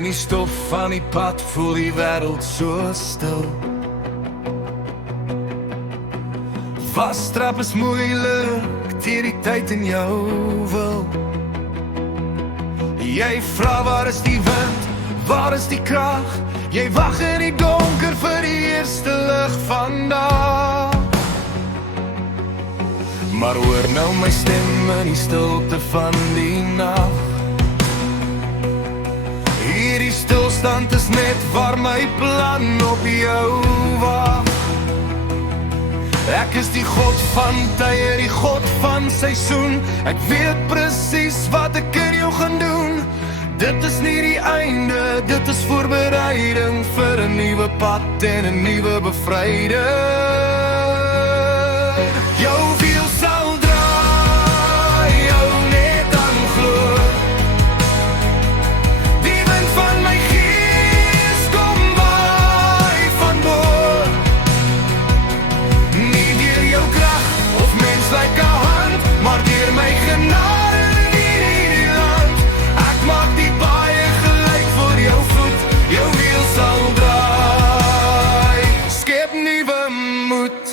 In die stof van die pad voel die wêreld so stil. Vastrap is moeilik, teer die tyd in jou wil. Jy vra waar is die wind, waar is die krag? Jy wag in die donker vir die eerste lig van dag. Maar hoor nou my stem in die stilte van die nag. Hierdie stilstand is net waar my plan op jou wag. Ek is die God van tye, die God van seisoen. Ek weet presies wat ek in jou gaan doen. Dit is nie die einde, dit is voorbereiding vir 'n nuwe pad en 'n nuwe bevryding. Jou wiel sal draai, jou net aanglo. Die wind van my gees kom waai van bo. Nie deur jou krag of menslyke hand, maar deur my genade in hierdie land. Ek maak die baie gelyk vir jou voet, jou wiel sal draai. Skep nuwe moed.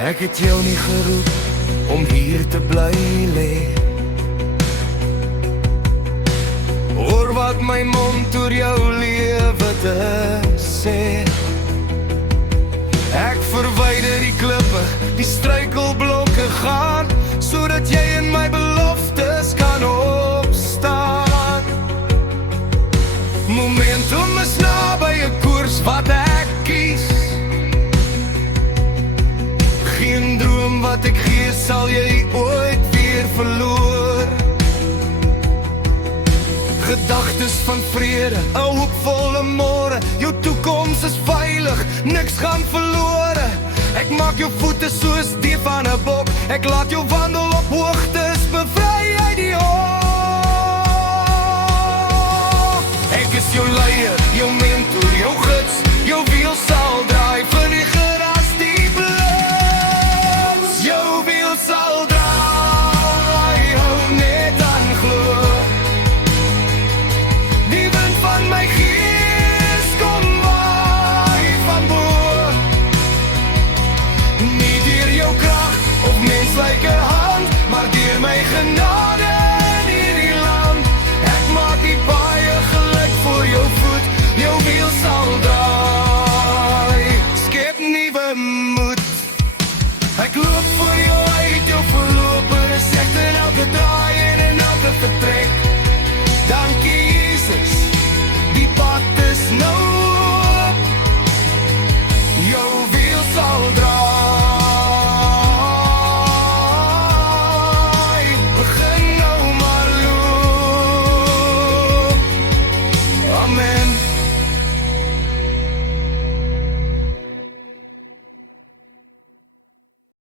Ek het jou nie geroep om hier te bly lê. Hoor wat my mond oor jou lewe te sê. Ek verwyder die klippe, die struikelblokke gaan, sodat jy in my beloftes kan opstaan. Momentum is naby 'n koers wat ek kies. Geen droom wat ek gee sal jy ooit weer verloor. Gedagtes van vrede, 'n hoopvolle môre. Jou toekoms is veilig, niks gaan verlore. Ek maak jou voete soos die van 'n bok. Ek laat jou wandel op hoogtes, bevry uit die hoog. Ek is jou leier, jou mentor, jou gids. Jou wiel sal draai vir die geras die blits. Jou wiel sal draai, hou net aan glo. Die wind van my gees kom waai van bo. Nie deur jou krag of menslyke hand, maar deur my genade in hierdie land. Ek maak die baie gelyk vir jou voet, jou wiel sal draai. Skep nuwe moed. Ek loop voor jou